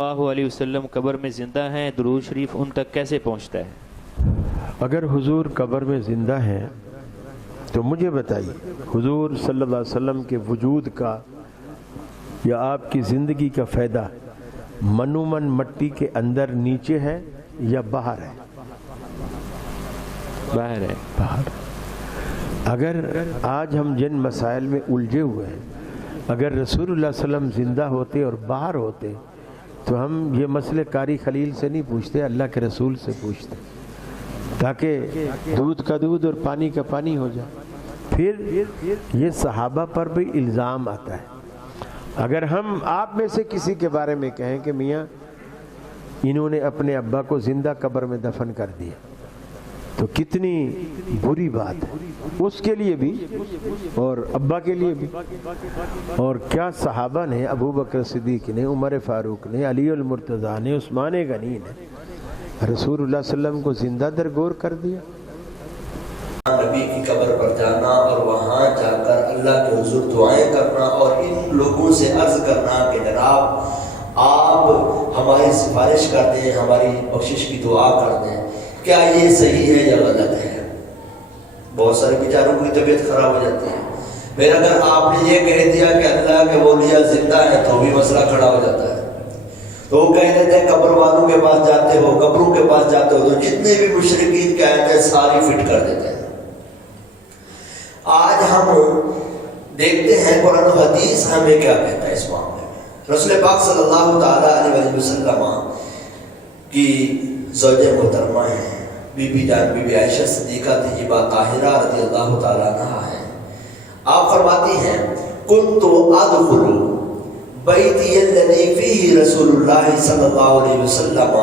اللہ علیہ وسلم قبر میں زندہ ہیں، درود شریف ان تک کیسے پہنچتا ہے؟ اگر حضور قبر میں زندہ ہیں تو مجھے بتائیے حضور صلی اللہ علیہ وسلم کے وجود کا یا آپ کی زندگی کا فائدہ منومن مٹی کے اندر نیچے ہے یا باہر ہے؟ باہر ہے۔ باہر۔ اگر آج ہم جن مسائل میں الجھے ہوئے ہیں، اگر رسول اللہ صلی اللہ علیہ وسلم زندہ ہوتے اور باہر ہوتے تو ہم یہ مسئلے قاری خلیل سے نہیں پوچھتے، اللہ کے رسول سے پوچھتے، تاکہ دودھ کا دودھ اور پانی کا پانی ہو جائے۔ پھر یہ صحابہ پر بھی الزام آتا ہے۔ اگر ہم آپ میں سے کسی کے بارے میں کہیں کہ میاں انہوں نے اپنے ابا کو زندہ قبر میں دفن کر دیا، تو کتنی بری بات ہے اس کے لیے بھی اور ابا کے لیے بھی۔ اور کیا صحابہ نے، ابو بکر صدیق نے، عمر فاروق نے، علی المرتضیٰ نے، عثمان غنی نے رسول اللہ صلی اللہ علیہ وسلم کو زندہ درگور کر دیا؟ نبی کی قبر پر جانا اور وہاں جا کر اللہ کے حضور دعائیں کرنا اور ان لوگوں سے عرض کرنا کہ جناب آپ ہماری سفارش کر دیں، ہماری بخشش کی دعا کر دیں، کیا یہ صحیح ہے یا غلط ہے؟ بہت سارے بیچاروں کی طبیعت خراب ہو جاتی ہے۔ پھر اگر آپ نے یہ کہہ دیا کہ اللہ کے اولیاء زندہ ہیں تو بھی مسئلہ کھڑا ہو جاتا ہے۔ تو وہ کہہ دیتے ہیں قبر والوں کے پاس جاتے ہو، قبروں کے پاس جاتے ہو، تو جتنے بھی مشرکین کے آیتیں ساری فٹ کر دیتے ہیں۔ آج ہم دیکھتے ہیں قرآن و حدیث ہمیں کیا کہتا ہے اس معاملے میں۔ رسول پاک صلی اللہ تعالیٰ علیہ وسلم کی زوج محترمہ ہیں، بی بی جان بی بی عائشہ صدیقہ طیبہ طاہرہ رضی اللہ تعالیٰ عنہا ہیں۔ آپ فرماتی ہیں کنت ادخل بیتی الذی فیہ رسول اللہ صلی اللہ علیہ وسلم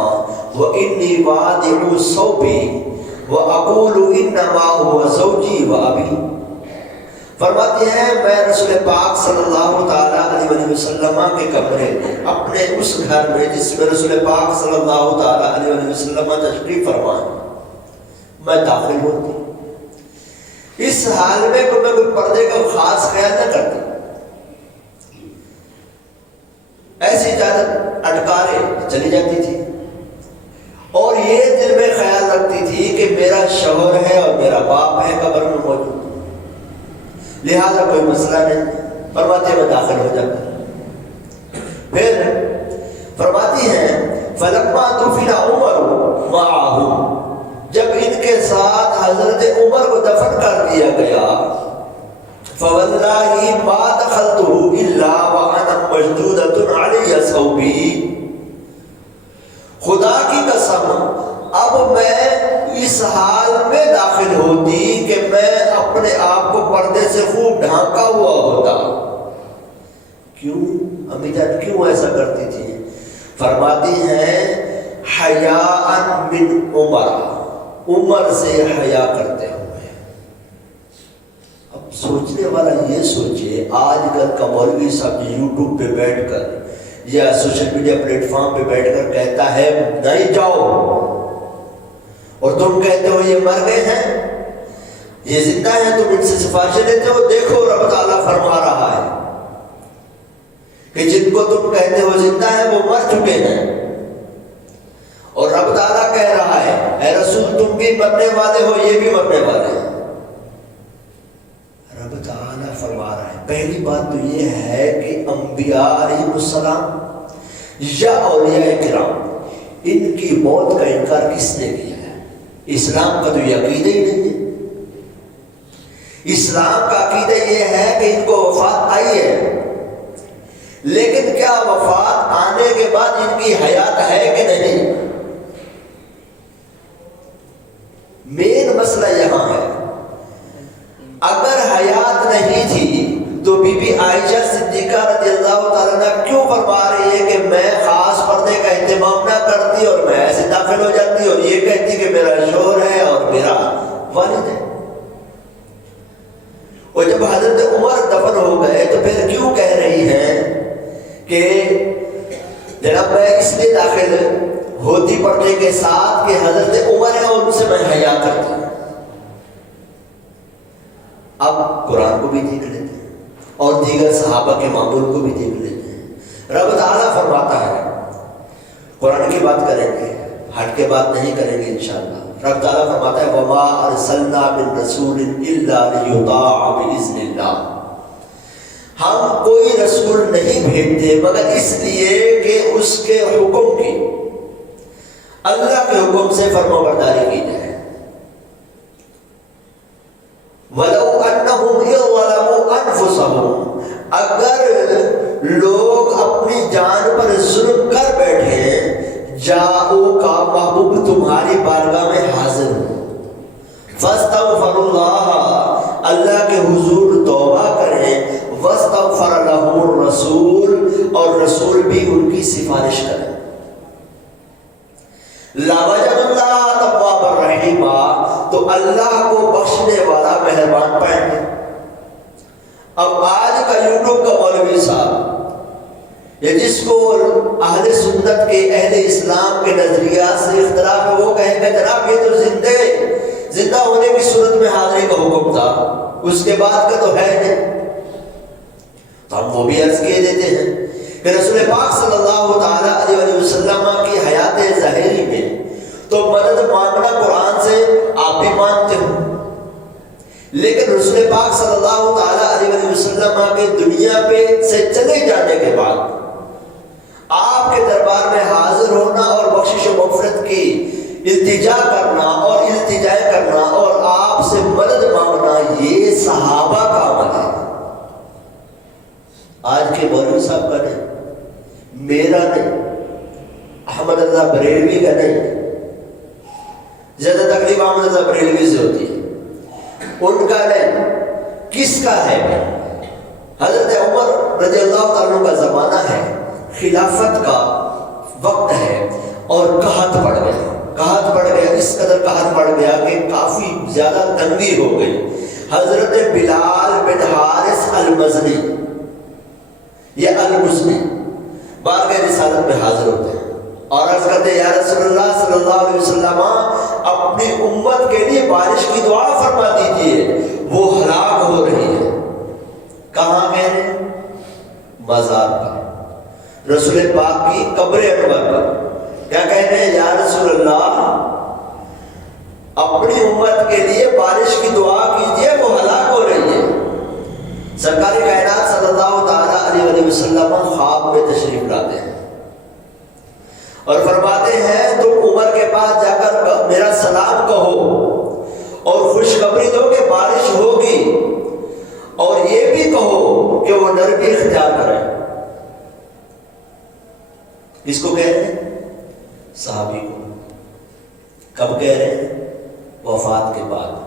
وانی وادع ثوبی واقول انما هو زوجی وابی۔ فرماتی ہیں میں رسول پاک صلی اللہ تعالیٰ علیہ وسلم کے کمرے میں، اپنے اس گھر میں جس میں رسول پاک صلی اللہ تعالیٰ علیہ وسلم تشریف فرمائیں، میں داخل ہوتی، اس حال میں کہ میں کوئی پردے کا خاص خیال نہ کرتی، ایسی اجازت اٹکارے چلی جاتی تھی، اور یہ دل میں خیال رکھتی تھی کہ میرا شوہر ہے اور میرا باپ ہے قبر میں موجود، لہذا کوئی مسئلہ نہیں، فرماتے میں داخل ہو جاتا۔ پھر فرماتی ہیں فلما دفن عمر معه، جب ان کے ساتھ حضرت عمر کو دفن کر دیا گیا، فواللہ ما دخلته الا وانا مشدودۃ علی ثوبی، خدا کی قسم اب میں اس حال میں داخل ہوتی کہ میں اپنے آپ کو پردے سے خوب ڈھانکا ہوا ہوتا۔ کیوں امی جان کیوں ایسا کرتی تھی؟ فرماتی ہیں حیاء من عمر، عمر سے حیا کرتے ہوئے۔ اب سوچنے والا یہ سوچے آج کل کا مولوی صاحب یوٹیوب پہ بیٹھ کر یا سوشل میڈیا پلیٹ فارم پہ بیٹھ کر کہتا ہے نہیں جاؤ، اور تم کہتے ہو یہ مر گئے ہیں، یہ زندہ ہیں، تم ان سے سفارشیں لیتے ہو، دیکھو رب تعالیٰ فرما رہا ہے کہ جن کو تم کہتے ہو زندہ ہیں وہ مر چکے ہیں، اور رب تعالیٰ کہہ رہا ہے اے رسول تم بھی مرنے والے ہو، یہ بھی مرنے والے ہیں۔ رب تعالیٰ فرما رہا ہے، پہلی بات تو یہ ہے کہ انبیاء علیہ السلام یا اولیاء کرام ان کی موت کا انکار کس نے کیا ہے؟ اسلام کا تو یہ عقیدہ ہی نہیں ہے۔ اسلام کا عقیدہ یہ ہے کہ ان کو وفات آئی ہے، لیکن کیا وفات آنے کے بعد ان کی حیات ہے کہ نہیں؟ مین مسئلہ یہاں ہے۔ اگر حیات نہیں تھی تو بی بی عائشہ صدیقہ رضی اللہ تعالیٰ عنہ کیوں فرما رہی ہے کہ میں خاص پردے کا اہتمام نہ کرتی اور میں ایسے داخل ہو جاتی اور یہ کہتی کہ میرا شوہر ہے اور میرا والد ہے؟ اور جب حضرت عمر دفن ہو گئے تو پھر کیوں کہہ رہی ہیں کہ جناب میں اس لیے داخل ہوتی پردے کے ساتھ کہ حضرت عمر ہے اور ان سے میں حیا کرتی ہوں؟ اب قرآن کو بھی دیکھ لیتے ہیں اور دیگر صحابہ کے معمول کو بھی دیکھ لیتے ہیں۔ رب تعالیٰ فرماتا ہے قرآن کی بات کریں گے، ہٹ کے بات نہیں کریں گے انشاءاللہ۔ رب تعالیٰ فرماتا ہے وَمَا أَرْسَلْنَا مِن رَسُولٍ إِلَّا لِيُطَاعَ بِإِذْنِ اللَّهِ، ہم کوئی رسول نہیں بھیجتے مگر اس لیے کہ اس کے حکم کی، اللہ کے حکم سے فرمانبرداری کی جائے۔ وَلَوْ أَنَّهُمْ إِذْ ظَلَمُوا أَنفُسَهُمْ، اگر لوگ اپنی جان پر ظلم کر بیٹھے، جاؤ کا محبوب تمہاری بارگاہ میں حاضر ہو، فاستغفروا اللہ، اللہ کے حضور توبہ کریں، واستغفر لهم الرسول، اور رسول بھی ان کی سفارش کریں، لوجدوا اللہ توابا رحیما، تو اللہ کو بخشنے والا مہربان پائیں گے۔ اب آج کا یوٹیوب کا مولوی صاحب، یا جس کو اہل سنت کے اہل اسلام کے نظریات سے اختلاف ہے، وہ کہیں گے جناب یہ تو زندہ ہونے کی صورت میں حاضری کا حکم تھا، اس کے بعد کا تو ہے نہیں۔ تو ہم وہ بھی عرض کیے دیتے ہیں کہ رسول پاک صلی اللہ تعالیٰ علیہ وسلم کی حیات ظاہری میں تو مدد مانگنا قرآن سے آپ بھی مانتے ہو، لیکن رسول پاک صلی اللہ تعالیٰ علیہ وسلم کے دنیا پہ سے چلے جانے کے بعد آپ کے دربار میں حاضر ہونا اور بخشش و مغفرت کی التجا کرنا اور التجا کرنا اور آپ سے مدد مانگنا، یہ صحابہ کا عمل ہے، آج کے مولوی صاحب کا نہیں، میرا نہیں، احمد رضا بریلوی کا نہیں، زیادہ تکلیف احمد رضا بریلوی سے ہوتی ہے، ان کا نہیں، کس کا ہے؟ حضرت عمر رضی اللہ تعالیٰ کا زمانہ ہے، خلافت کا وقت ہے، اور قحط پڑ گیا، اس قدر قحط پڑ گیا کہ کافی زیادہ تنگی ہو گئی۔ حضرت بلال بن حارث المزنی یا المزنی بارگاہ رسالت میں حاضر ہوتے ہیں اور عرض کرتے ہیں یا رسول اللہ صلی اللہ علیہ وسلم، اپنی امت کے لیے بارش کی دعا فرما دیجئے، وہ ہلاک ہو رہی ہے۔ کہاں گئے ہیں؟ مزار پر، رسول پاک کی قبر انور پر۔ کیا کہتے ہیں؟ یا رسول اللہ اپنی امت کے لیے بارش کی دعا کیجئے، وہ ہلاک ہو رہی ہے۔ سرکار کائنات صلی اللہ تعالیٰ علیہ وسلم خواب میں تشریف لاتے ہیں اور فرماتے ہیں تم عمر کے پاس جا کر میرا سلام کہو اور خوشخبری دو کہ بارش ہوگی، اور یہ بھی کہو کہ وہ نرمی اختیار کرے۔ کس کو کہہ رہے ہیں؟ صحابی کو۔ کب کہہ رہے ہیں؟ وفات کے بعد۔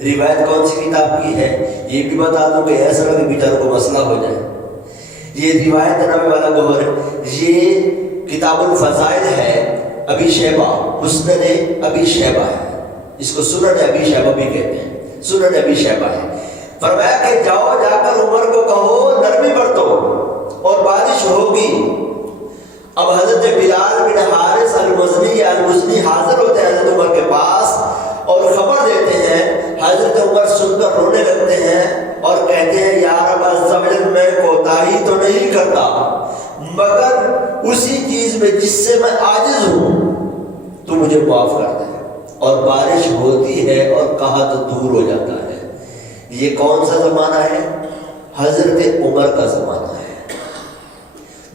روایت کون سی کتاب کی ہے یہ بھی بتا دوں کہ ایسا کہ بیچاروں کو مسئلہ ہو جائے۔ یہ روایت جناب والا گوہر، یہ کتاب الفضائل ہے، ابی شیبہ، مسند ابی شیبہ ہے، اس کو سنن ابی شیبہ بھی کہتے ہیں، سنن ابی شیبہ ہے۔ فرمایا کہ جاؤ جا کر عمر کو کہو نرمی برتو اور بارش ہوگی۔ اب حضرت بلال بن حارث المزنی حاضر ہوتے ہیں حضرت عمر کے پاس اور خبر دیتے ہیں۔ حضرت عمر سن کر رونے لگتے ہیں اور کہتے ہیں یا رب عز و جل، میں کوتاہی تو نہیں کرتا مگر اسی چیز میں جس سے میں عاجز ہوں تو مجھے معاف کر دے۔ اور بارش ہوتی ہے اور قحط دور ہو جاتا ہے۔ یہ کون سا زمانہ ہے؟ حضرت عمر کا زمانہ ہے۔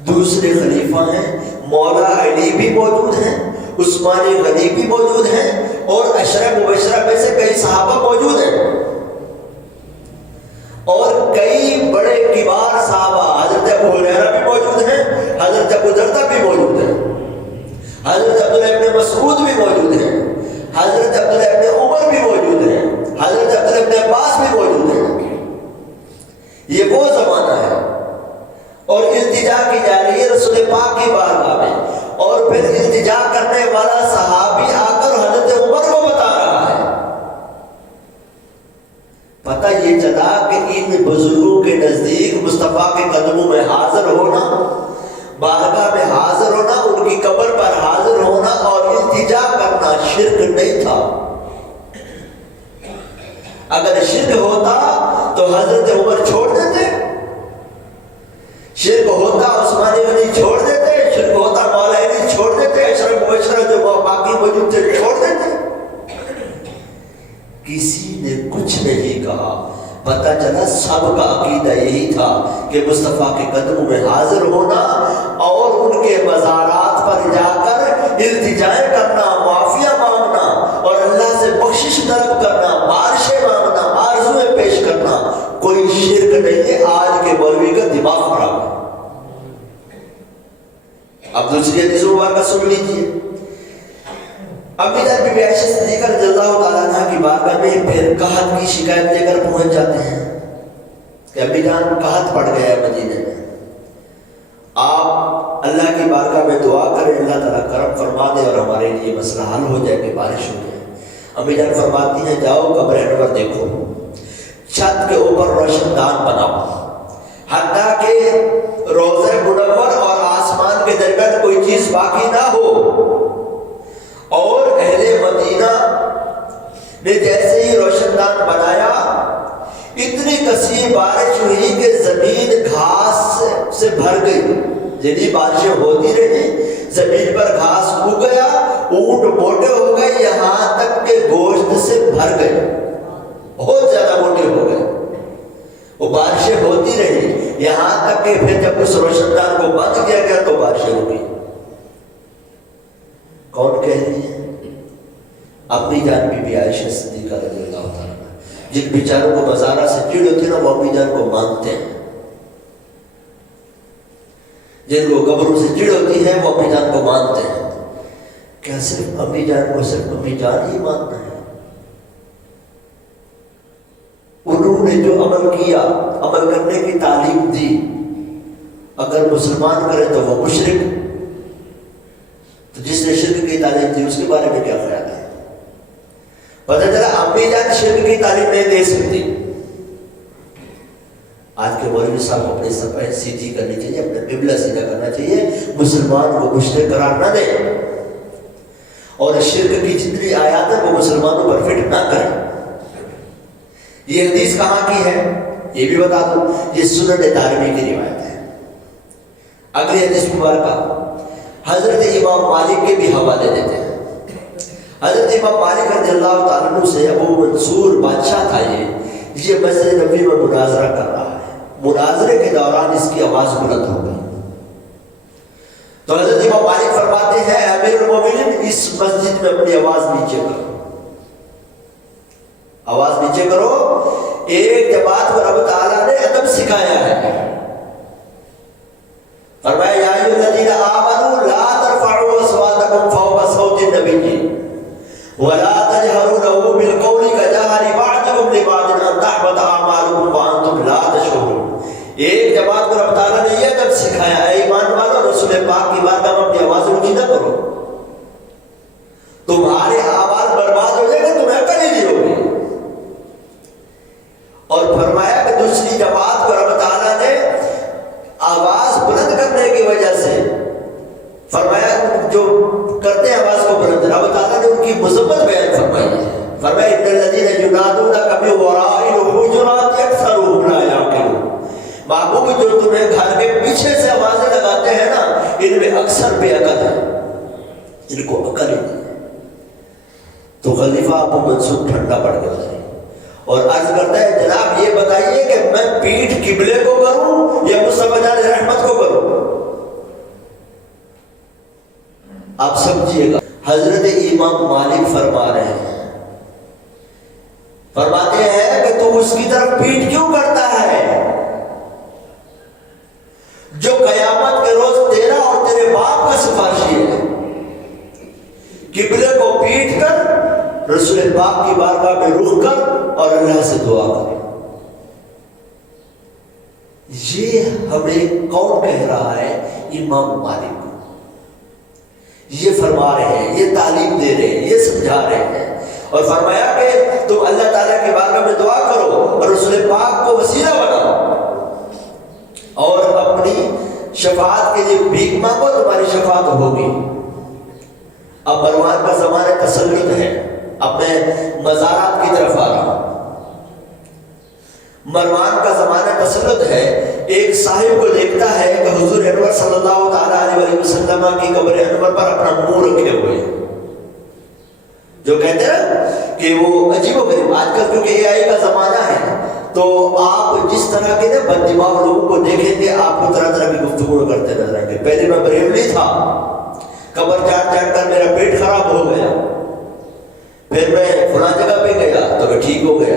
دوسرے خلیفہ ہیں، مولا علی بھی موجود ہیں، عثمان غنی بھی موجود ہیں، اور عشرہ مبشرہ میں سے کئی صحابہ موجود ہیں، اور کئی بڑے کبار صحابہ، حضرت ابو ہریرہ بھی موجود ہیں، حضرت ابو دردہ بھی موجود ہیں، حضرت عبداللہ ابن مسعود بھی موجود ہیں، حضرت عبداللہ ابن عمر بھی موجود ہیں، حضرت عبداللہ ابن عباس بھی موجود ہیں۔ یہ وہ زمانہ ہے، اور التجا کی جا رہی ہے رسول پاک کی بارگاہ میں، اور پھر التجا کرنے والا صحابی آ کر حضرت عمر کو بتا رہا ہے۔ پتہ یہ چلا کہ ان بزرگوں کے نزدیک مصطفیٰ کے قدموں میں حاضر ہونا، بارگاہ میں حاضر ہونا، ان کی قبر پر حاضر ہونا اور التجا کرنا شرک نہیں تھا۔ اگر شرک ہوتا تو حضرت عمر چھوڑ دیتے، شرک ہوتا عثمان غنی چھوڑ دیتے، شرک ہوتا مولا چلا سب کا عقیدہ یہی تھا کہ مصطفیٰ کے قدموں میں حاضر ہونا اور ان کے مزارات پر جا کر التجائیں کرنا، معافیہ مانگنا اور اللہ سے بخشش طلب کرنا، بارشیں مانگنا، آرزویں پیش کرنا کوئی شرک نہیں ہے۔ آج کے مولوی کا دماغ خراب ہے۔ اب دوسری حدیث مبارکہ سن لیجیے۔ امی جان بی بی عائشہ صدیقہ رضی اللہ تعالیٰ عنہ کی بارگاہ میں پھر قحط کی شکایت لے کر پہنچ جاتے ہیں کہ امی جان قحط پڑ گیا ہے مدینے میں، آپ اللہ کی بارگاہ میں دعا کریں اللہ تعالیٰ کرم فرما دے اور ہمارے لیے مسئلہ حل ہو جائے کہ بارش ہو جائے۔ امی جان فرماتی ہیں جاؤ قبر انور دیکھو، چھت کے اوپر روشن دان بناؤ، حتیٰ کہ روضہ منور اور آسمان کے درمیان کوئی چیز باقی نہ ہو۔ اور اہل مدینہ نے جیسے ہی روشن دان بنایا، اتنی کثیر بارش ہوئی کہ زمین گھاس سے بھر گئی، یعنی بارشیں ہوتی رہی، زمین پر گھاس اگ گیا، اونٹ موٹے ہو گئے، یہاں تک کہ گوشت سے بھر گئے، بہت زیادہ موٹے ہو گئے۔ وہ بارشیں ہوتی رہی یہاں تک کہ پھر جب اس روشن دان کو بند کیا گیا تو بارشیں ہو گئی۔ کون کہہ رہی ہے؟ اپنی جان بی بی عائشہ صدیقہ رضی اللہ تعالیٰ عنہ۔ جن بیچاروں کو مزارہ سے چڑ ہوتی ہے نا، وہ اپنی جان کو مانتے ہیں۔ جن کو قبروں سے چڑ ہوتی ہے وہ اپنی جان کو مانتے ہیں۔ کیا صرف امی جان کو صرف امی جان ہی ماننا ہے؟ انہوں نے جو عمل کیا، عمل کرنے کی تعلیم دی، اگر مسلمان کرے تو وہ مشرک، تو جس نے شرک کی تعلیم دی اس کے بارے میں کیا خیال ہے؟ پتہ چلا امی جان شرک کی تعلیم نہیں دے سکتی۔ آج کے مولوی صاحب کو اپنی صفحہ سیدھی کرنی چاہیے، اپنا قبلہ سیدھا کرنا چاہیے، مسلمان کو مشرک قرار نہ دیں اور شرک کی جتنی آیات ہے وہ مسلمانوں پر فٹ نہ کریں۔ یہ حدیث کہاں کی ہے یہ بھی بتا دوں، یہ سنن دارمی کی روایت ہے۔ اگلی حدیث مبارکہ حضرت امام مالک کے بھی حوالے دیتے ہیں۔ حضرت امام مالک رضی اللہ تعالیٰ عنہ سے ابو منصور بادشاہ تھا، یہ مسجد نبوی میں مناظرہ کر رہا ہے، مناظرے کے دوران اس کی آواز بلند ہو گئی، تو حضرت امام مالک فرماتے ہیں امیر المومنین اس مسجد میں اپنی آواز نیچے کرو، آواز نیچے کرو۔ ایک جماعت کو رب تعالیٰ نے ادب سکھایا ہے، فرمایا یا ایھا الذین آمنوا لا ترفعوا اصواتکم فوق صوت النبی ولا تجهروا له بالقول كجهر بعضكم لبعض ان تحبط اعمالكم وانتم لا تشعرون۔ ایک جماعت کو رب تعالیٰ نے یہ ادب سکھایا ہے، ایمان والو رسول پاک کی بارگاہ میں اپنی آواز اونچی نہ کرو، تمہارے اعمال برباد ہو جائیں گے، تمہیں عقل ہی نہیں ہوگی۔ اور فرمایا کہ دوسری جماعت کو رب تعالیٰ نے آواز بلند کرنے کی وجہ سے، فرمایا جو کرتے ہیں آواز کو بلند، رب تعالیٰ نے ان کی مذمت بیان فرمائی ہے، فرمایا ان الذین ینادونک من وراء الحجرات اکثرهم لا یعقلون۔ محبوب جو تمہیں گھر کے پیچھے سے آوازیں لگاتے ہیں نا، ان میں اکثر بے عقل ہے، ان کو عقل ہی نہیں ہے۔ تو خلیفہ ابو منصور ٹھنڈا پڑ گیا اور عرض کرتا ہے جناب یہ بتائیے کہ میں پیٹھ قبلے کو کروں یا مصطفیٰ جان رحمت کو کروں؟ آپ سمجھیے گا، حضرت امام مالک فرما رہے ہیں، فرماتے ہیں کہ تو اس کی طرف پیٹھ کیوں کرتا ہے جو قیامت کے روز تیرا اور تیرے باپ کا سفارشی ہے؟ قبلے کو پیٹھ کر رسول پاک کی بارگاہ میں رخ کر اور اللہ سے دعا کر۔ یہ ہمیں کون کہہ رہا ہے؟ امام مالک یہ فرما رہے ہیں، یہ تعلیم دے رہے ہیں، یہ سمجھا رہے ہیں، اور فرمایا کہ تم اللہ تعالیٰ کی بارگاہ میں دعا کرو اور رسول پاک کو وسیلہ بناؤ اور اپنی شفاعت کے لیے بھیک مانگو، تمہاری شفاعت ہوگی۔ اب مروان کا زمانہ تسلط ہے، اب میں مزارات کی طرف آ رہا ہوں۔ مروان کا زمانہ تسلط ہے، ایک صاحب کو دیکھتا ہے کہ حضور انور صلی اللہ تعالیٰ علیہ وسلم کی قبر انور پر اپنا منہ رکھے ہوئے، جو کہتے ہیں کہ وہ عجیب و غریب، آج کل کیونکہ اے آئی کا زمانہ ہے تو آپ جس طرح کے نا بد دماغ لوگوں کو دیکھیں گے آپ کو طرح طرح کی گفتگو کرتے نظر آئیں گے. پہلے میں بریلوی تھا, قبر چاٹ چاٹ کر میرا پیٹ خراب ہو گیا, پھر میں فلاں جگہ پہ گیا تو میں ٹھیک ہو گیا,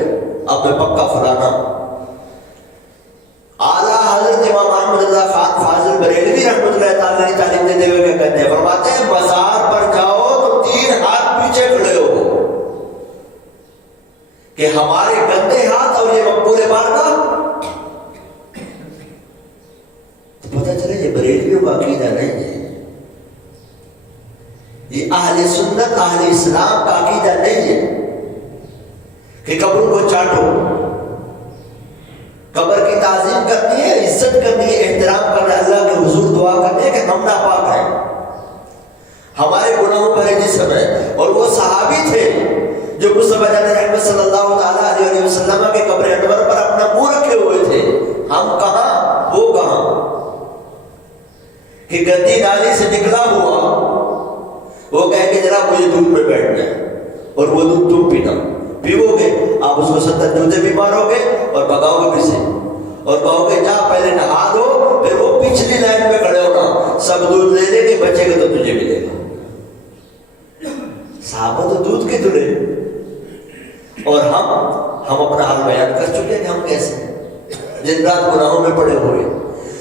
اب میں پکا فلانا. اعلیٰ حضرت امام احمد رضا خان فاضل بریلوی رحمۃ اللہ تعالیٰ نے تعلیم دیتے ہوئے کیا کہتے ہیں, فرماتے ہیں مزار پر جاؤ تو 3 ہاتھ پیچھے کھڑے ہو کہ ہمارے گندے ہاتھ اور یہ مقبول بارگاہ. تو پتہ چلے یہ بریلویوں کا عقیدہ نہیں ہے, یہ اہل سنت اہل اسلام کا عقیدہ نہیں ہے کہ قبروں کو چاٹو. قبر کی تعظیم کرنی ہے, عزت کرنی ہے, احترام کرنا ہے, اللہ کے حضور دعا کرنی ہے کہ ہم ناپاک ہیں, ہمارے گناہوں پر جسم ہے. اور وہ صحابی تھے جو مصطفیٰ جان رحمت صلی اللہ تعالیٰ علیہ وسلم کے قبر انور پر اپنا منہ رکھے ہوئے تھے. ہم کہاں وہ کہاں, کہ گندی نالی سے نکلا ہوا وہ کہے کہ جناب مجھے دودھ میں بیٹھنا ہے اور وہ دودھ تم پینا, پیو گے آپ اس کو 70 جوتے بھی مارو گے اور بگاؤ گے پھر سے, اور کہو گے جا پہلے نہا دو, پھر وہ پچھلی لائن میں کھڑے ہونا, سب دودھ لے لیں گے, بچے گا تو تجھے ملے گا. صحابہ تو دودھ کے دلے, اور ہم اپنا حال بیان کر چکے ہیں کہ ہم کیسے دن رات گناہوں میں پڑے ہوئے.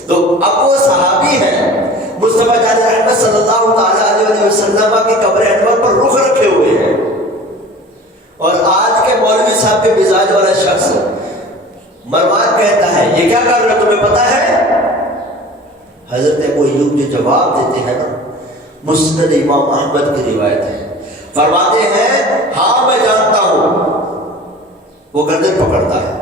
تو اب وہ صحابی ہیں مصطفیٰ جان رحمت صلی اللہ تعالیٰ علیہ وسلم کے قبر انور پر رخ رکھے ہوئے ہیں, اور آج کے مولوی صاحب کے مزاج والا شخص مروان کہتا ہے یہ کیا کر رہے تمہیں پتا ہے. حضرت ابو ایوب جو جواب دیتے ہیں نا, مسند امام احمد کی روایت ہے, فرماتے ہیں ہاں میں جانتا ہوں. وہ گردن پکڑتا ہے,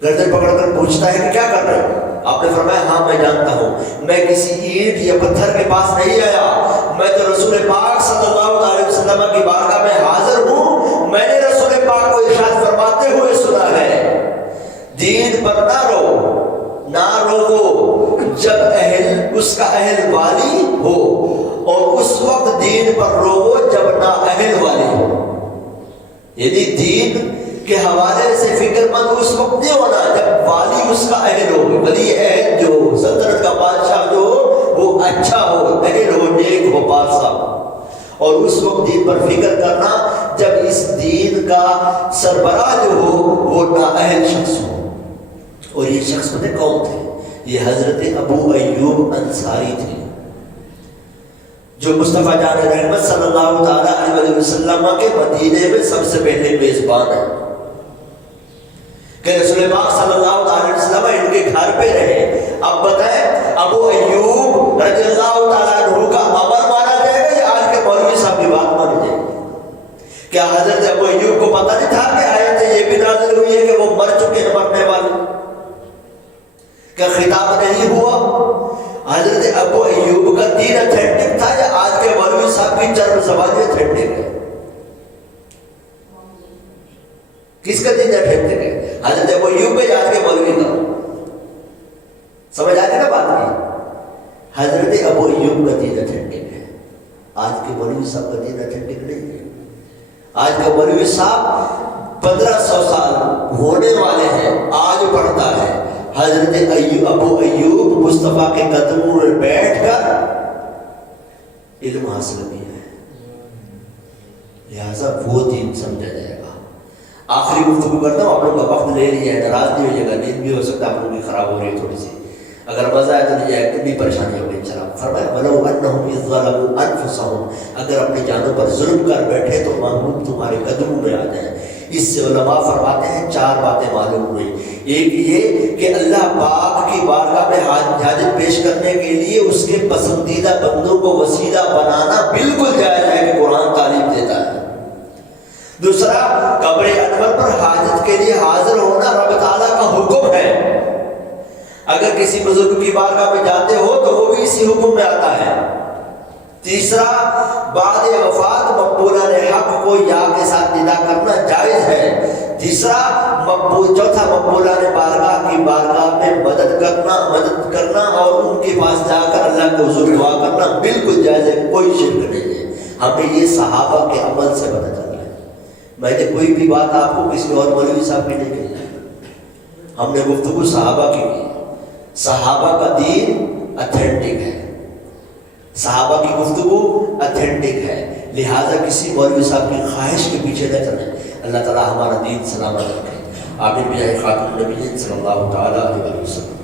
گردن پکڑ کر پوچھتا ہے کہ کیا کر رہے ہو. آپ نے فرمایا ہاں میں جانتا ہوں, میں کسی اینٹ یا پتھر کے پاس نہیں آیا, میں تو رسول پاک صلی اللہ علیہ وسلم کی بارگاہ میں حاضر ہوں. میں نے رسول پاک کو ارشاد فرماتے ہوئے سنا ہے دین پر نہ روو جب اس کا اہل والی ہو, اور اس وقت دین پر روو جب نا اہل والی ہو. یعنی دین کے حوالے سے فکر مند اس وقت نہیں ہونا جب والی اس کا اہل ہو, ولی اہل جو سلطنت کا بادشاہ جو وہ اچھا ہو, اہل ہو, نیک ہو, پارسا, اور اس وقت دین پر فکر کرنا جب اس دین کا سربراہ جو ہو وہ نااہل شخص ہو. اور یہ شخص پتہ کون تھے, یہ حضرت ابو ایوب انصاری تھے جو مصطفیٰ جان رحمت صلی اللہ تعالیٰ علیہ وسلم کے مدینے میں سب سے پہلے میزبان ہیں, کہ رسول پاک صلی اللہ علیہ وسلم ان کے گھر پہ رہے. اب بتائیں ابو ایوب رضی اللہ تعالیٰ عنہ کا امر مانا جائے گا یا آج کے مولوی صاحب کی بات مانی جائے گی؟ کیا حضرت ابو ایوب کو پتہ نہیں تھا کہ آیت یہ بھی نازل ہوئی ہے کہ وہ مر چکے ہیں, مرنے والے, کیا خطاب نہیں ہوا؟ حضرت ابو ایوب کا دین اتھینٹک تھا یا آج کے مولوی صاحب کی چرب زبانی اتھینٹک ہے؟ کس کا دین اتھینٹک ہے, حضرت ابو ایوب کا آج کے مولوی کا؟ سمجھ آ گئی نا بات کی؟ حضرت ابو ایوب کا دین اتھینٹک ہے, آج کے مولوی صاحب کا دین اتھینٹک نہیں ہے. آج کا مولوی صاحب 1500 سال ہونے والے ہیں, آج پڑھتا ہے حضرت ابو ایوب مصطفیٰ کے قدموں میں بیٹھ کر علم حاصل کیا ہے, لہذا وہ دین سمجھا جائے گا. آخری گفتگو کرتا ہوں, آپ لوگوں کا وقت لے لیا ہے, ناراض نہیں ہوئیے گا, نیند بھی ہو سکتا ہے آپ لوگوں کی خراب ہو رہی ہے تھوڑی سی, اگر مزہ آئے تو نہیں جائے, کتنی پریشانی ہوگی انشاءاللہ. فرمایا وَلَوْ أَنَّهُمْ إِذْ ظَلَمُوا أَنفُسَهُمْ, اگر اپنی جانوں پر ظلم کر بیٹھے تو محبوب تمہارے قدموں میں آ جائیں. اس سے علماء فرماتے ہیں 4 باتیں معلوم ہوئی. ایک یہ کہ اللہ پاک کی بارگاہ میں حاجت پیش کرنے کے لیے اس کے پسندیدہ بندوں کو وسیلہ بنانا بالکل جائز ہے کہ قرآن تعلیم دیتا ہے. دوسرا, قبر انور پر حاجت کے لیے حاضر ہونا رب تعالیٰ کا حکم ہے. اگر کسی بزرگ کی بارگاہ میں جاتے ہو تو وہ بھی اسی حکم میں آتا ہے. تیسرا, بعد وفات مقبولان حق کو یا کے ساتھ ندا کرنا جائز ہے. چوتھا, مقبولان بارگاہ کی بارگاہ میں مدد کرنا اور ان کے پاس جا کر اللہ کو حضور دعا کرنا بالکل جائز ہے, کوئی شرک نہیں ہے. ہمیں یہ صحابہ کے عمل سے پتہ چل رہا ہے. میں نے کوئی بھی بات آپ کو کسی اور مولوی صاحب کی نہیں کہی. ہم نے گفتگو صحابہ کی کی. صحابہ کا دین اتھینٹک ہے, صحابہ کی گفتگو اتھینٹک ہے, لہٰذا کسی مولوی صاحب کی خواہش کے پیچھے نہ چلیں. اللہ تعالیٰ ہمارا دین سلامت رکھے. آمین بجاہ خاتم النبیین صلی اللہ تعالیٰ علیہ وسلم.